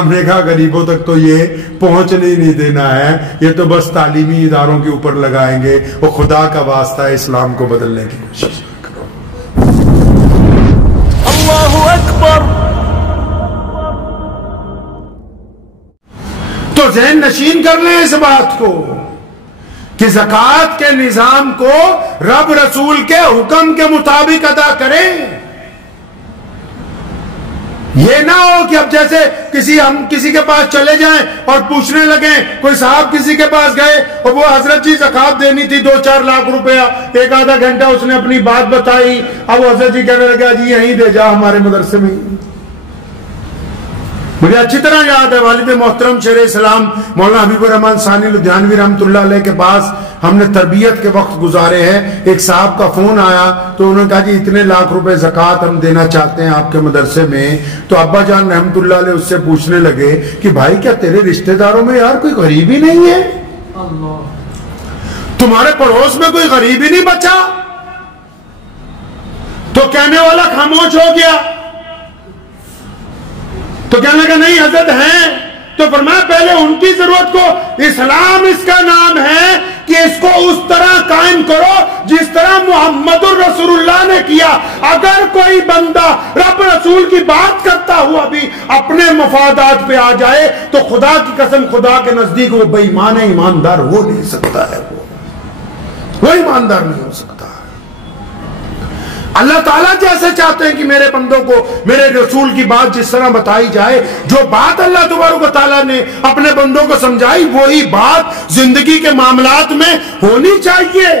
ہم نے کہا غریبوں تک تو یہ پہنچنے ہی نہیں دینا ہے، یہ تو بس تعلیمی اداروں کے اوپر لگائیں گے، وہ خدا کا واسطہ ہے اسلام کو بدلنے کی کوشش کرو۔ اللہ اکبر۔ تو ذہن نشین کر لیں اس بات کو کہ زکوٰۃ کے نظام کو رب رسول کے حکم کے مطابق ادا کریں۔ یہ نہ ہو کہ اب جیسے ہم کسی کے پاس چلے جائیں اور پوچھنے لگیں، کوئی صاحب کسی کے پاس گئے اور وہ حضرت جی زکوٰۃ دینی تھی 2-4 لاکھ روپیہ، ایک آدھا گھنٹہ اس نے اپنی بات بتائی، اب حضرت جی کہنے لگا جی یہیں دے جا ہمارے مدرسے میں۔ مجھے اچھی طرح یاد ہے والد محترم شیر اسلام مولانا حبیب الرحمن ثانی لدھیانوی رحمۃ اللہ علیہ کے پاس ہم نے تربیت کے وقت گزارے ہیں، ایک صاحب کا فون آیا تو انہوں نے کہا جی اتنے لاکھ روپے زکوٰۃ ہم دینا چاہتے ہیں آپ کے مدرسے میں۔ تو ابا جان رحمۃ اللہ علیہ اس سے پوچھنے لگے کہ بھائی کیا تیرے رشتہ داروں میں یار کوئی غریب ہی نہیں ہے؟ تمہارے پڑوس میں کوئی غریب ہی نہیں بچا؟ تو کہنے والا خاموش ہو گیا، تو کہنے لگا نہیں حضرت ہیں۔ تو فرمایا پہلے ان کی ضرورت کو، اسلام اس کا نام ہے کہ اس کو اس طرح قائم کرو جس طرح محمد الرسول اللہ نے کیا۔ اگر کوئی بندہ رب رسول کی بات کرتا ہوا بھی اپنے مفادات پہ آ جائے تو خدا کی قسم خدا کے نزدیک وہ بے ایمان ہے، ایماندار ہو نہیں سکتا ہے، وہ ایماندار نہیں ہو سکتا۔ اللہ تعالیٰ جیسے چاہتے ہیں کہ میرے بندوں کو میرے رسول کی بات جس طرح بتائی جائے، جو بات اللہ تبارک و تعالیٰ نے اپنے بندوں کو سمجھائی وہی بات زندگی کے معاملات میں ہونی چاہیے۔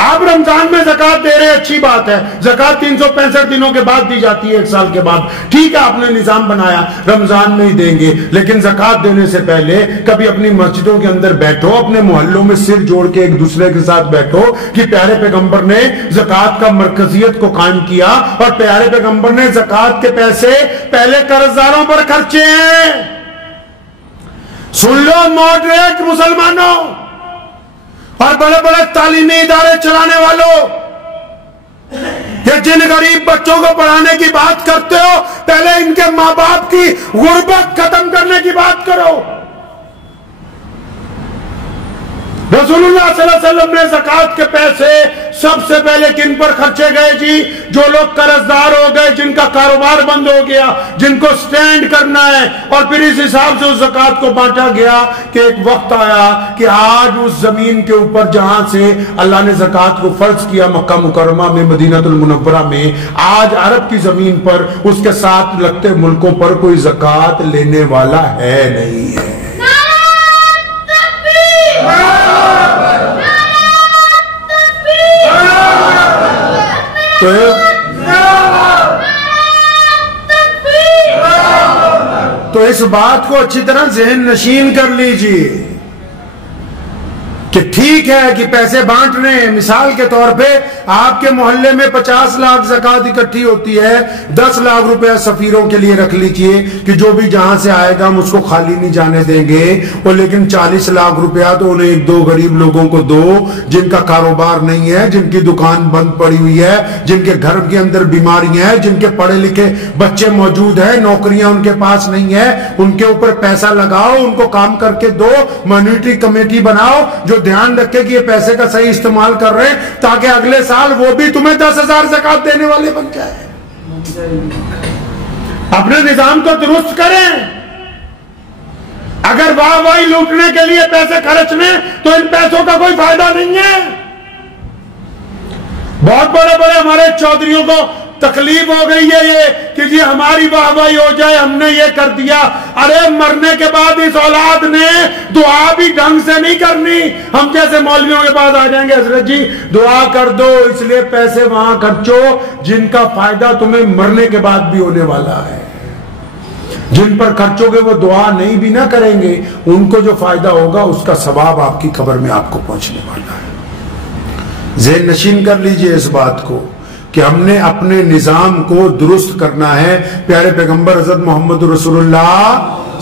آپ رمضان میں زکوٰۃ دے رہے اچھی بات ہے، زکوٰۃ 365 دنوں کے بعد دی جاتی ہے، 1 سال کے بعد، ٹھیک ہے آپ نے نظام بنایا رمضان میں ہی دیں گے، لیکن زکوٰۃ دینے سے پہلے کبھی اپنی مسجدوں کے اندر بیٹھو، اپنے محلوں میں سر جوڑ کے ایک دوسرے کے ساتھ بیٹھو کہ پیارے پیغمبر نے زکوٰۃ کا مرکزیت کو قائم کیا اور پیارے پیغمبر نے زکوٰۃ کے پیسے پہلے قرض داروں پر خرچے ہیں۔ سن لو ماڈریٹ مسلمانوں اور بڑے بڑے تعلیمی ادارے چلانے والوں، کہ جن غریب بچوں کو پڑھانے کی بات کرتے ہو پہلے ان کے ماں باپ کی غربت ختم کرنے کی بات کرو۔ رسول اللہ صلی اللہ علیہ وسلم نے زکوٰۃ کے پیسے سب سے پہلے کن پر خرچے گئے جی؟ جو لوگ قرض دار ہو گئے، جن کا کاروبار بند ہو گیا، جن کو سٹینڈ کرنا ہے، اور پھر اس حساب سے اس زکوٰۃ کو بانٹا گیا کہ ایک وقت آیا کہ آج اس زمین کے اوپر جہاں سے اللہ نے زکوٰۃ کو فرض کیا مکہ مکرمہ میں، مدینہ المنورہ میں، آج عرب کی زمین پر اس کے ساتھ لگتے ملکوں پر کوئی زکوٰۃ لینے والا ہے نہیں ہے۔ تو اس بات کو اچھی طرح ذہن نشین کر لیجئے کہ ٹھیک ہے کہ پیسے بانٹ رہے ہیں، مثال کے طور پہ آپ کے محلے میں 50 لاکھ زکوٰۃ اکٹھی ہوتی ہے، 10 لاکھ روپیہ سفیروں کے لیے رکھ لیجئے کہ جو بھی جہاں سے آئے گا ہم اس کو خالی نہیں جانے دیں گے، اور لیکن 40 لاکھ روپیہ تو انہیں 1-2 غریب لوگوں کو دو جن کا کاروبار نہیں ہے، جن کی دکان بند پڑی ہوئی ہے، جن کے گھر کے اندر بیماریاں ہیں، جن کے پڑھے لکھے بچے موجود ہیں، نوکریاں ان کے پاس نہیں ہے، ان کے اوپر پیسہ لگاؤ، ان کو کام کر کے دو، مانیٹری کمیٹی بناؤ جو دھیان رکھے کہ یہ پیسے کا صحیح استعمال کر رہے ہیں تاکہ اگلے سال وہ بھی تمہیں 10,000 زکوٰۃ دینے والے بن جائے۔ اپنے نظام کو درست کریں۔ اگر واہ واہی لوٹنے کے لیے پیسے خرچنے تو ان پیسوں کا کوئی فائدہ نہیں ہے۔ بہت بڑے بڑے ہمارے چودھریوں کو تکلیف ہو گئی ہے یہ کہ جی ہماری واہ واہی ہو جائے، ہم نے یہ کر دیا۔ ارے مرنے کے بعد اس اولاد نے دعا بھی ڈھنگ سے نہیں کرنی، ہم جیسے مولویوں کے بعد آ جائیں گے حضرت جی دعا کر دو، اس لیے پیسے وہاں خرچو جن کا فائدہ تمہیں مرنے کے بعد بھی ہونے والا ہے۔ جن پر خرچو گے وہ دعا نہیں بھی نہ کریں گے، ان کو جو فائدہ ہوگا اس کا ثواب آپ کی قبر میں آپ کو پہنچنے والا ہے۔ ذہن نشین کر لیجئے اس بات کو کہ ہم نے اپنے نظام کو درست کرنا ہے۔ پیارے پیغمبر حضرت محمد رسول اللہ